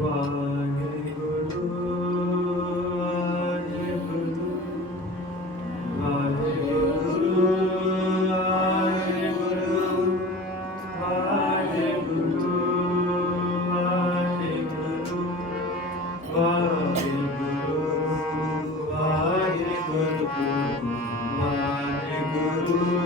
Guru, Vaheguru, Vaheguru.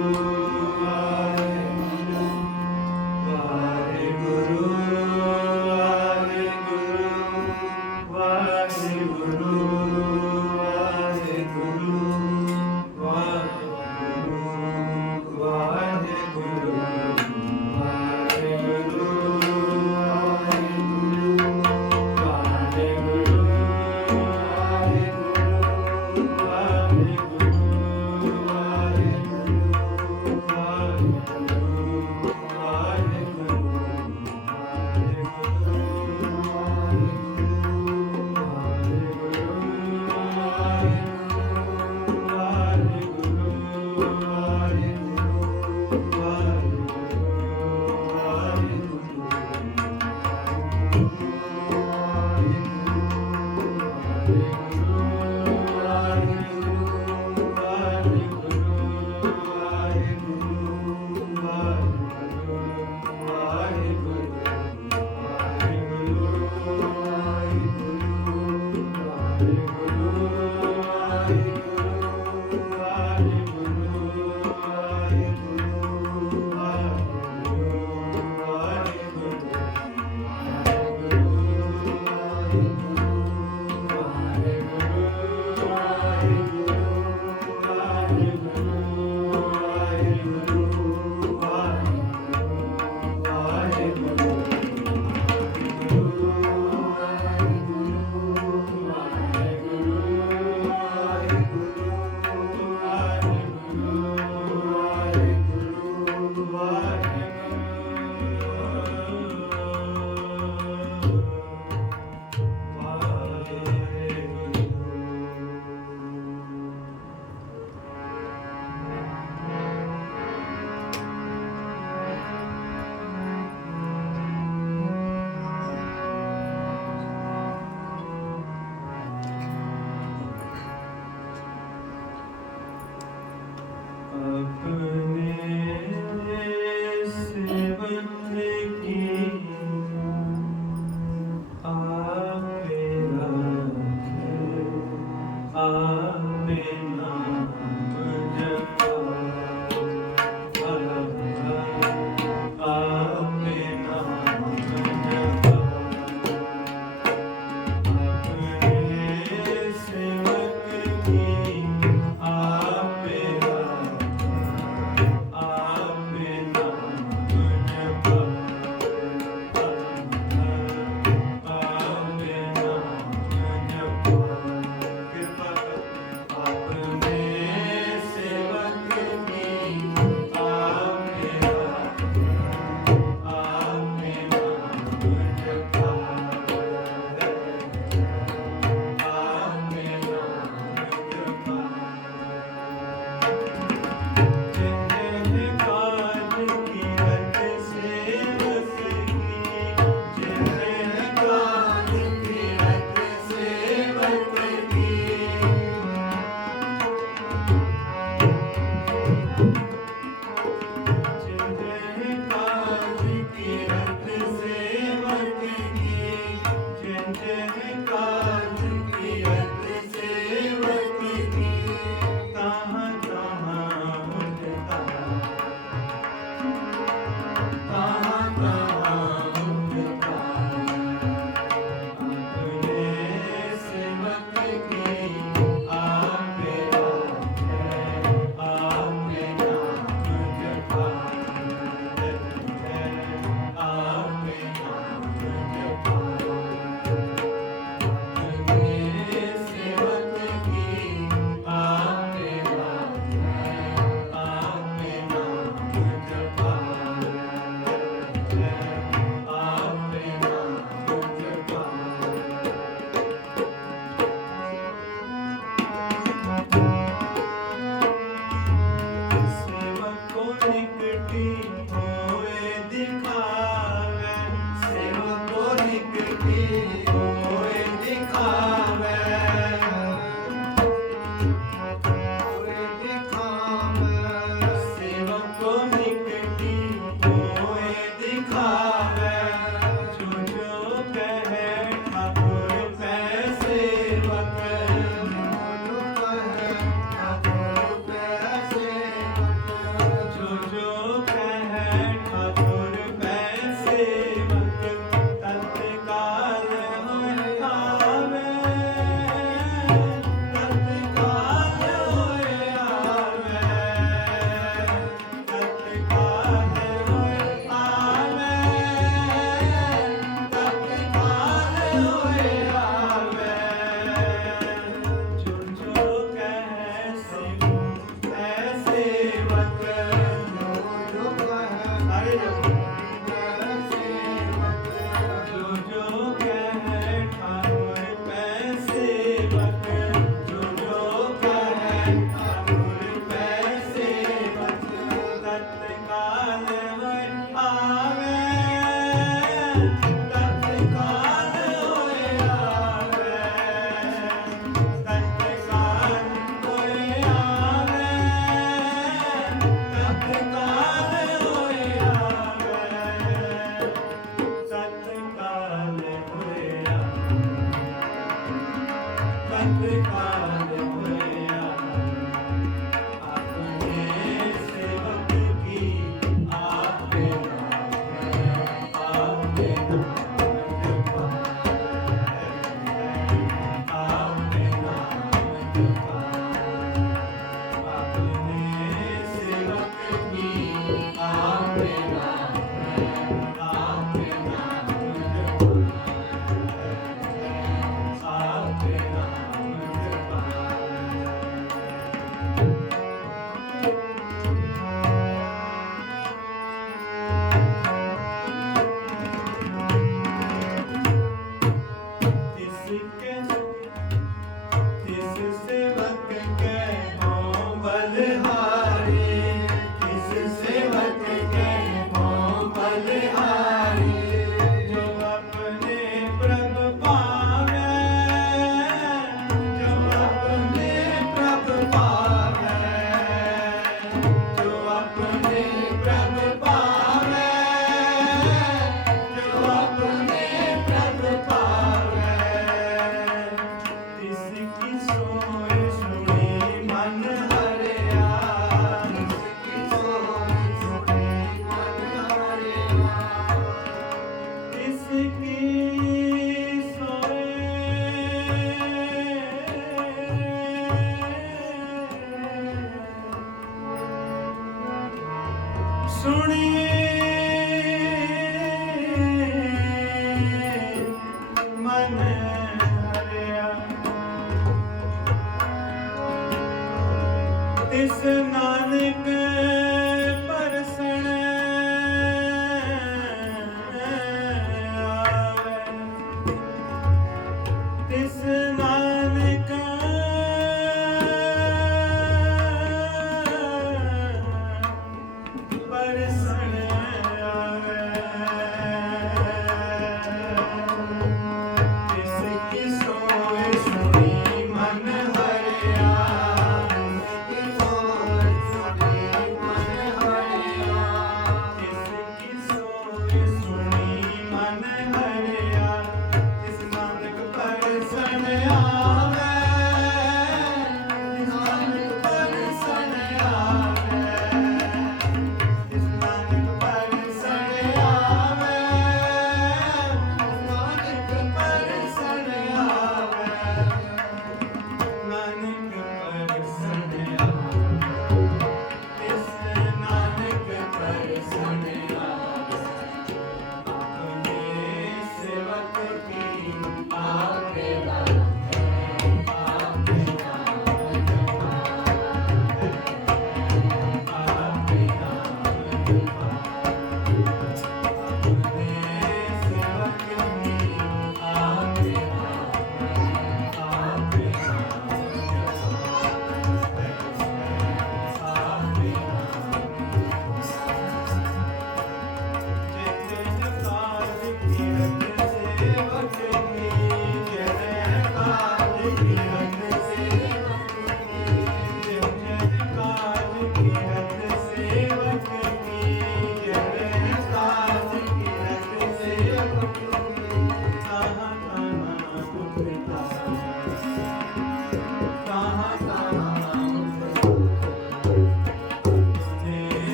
ਤਿਸ ਨਾਨਕ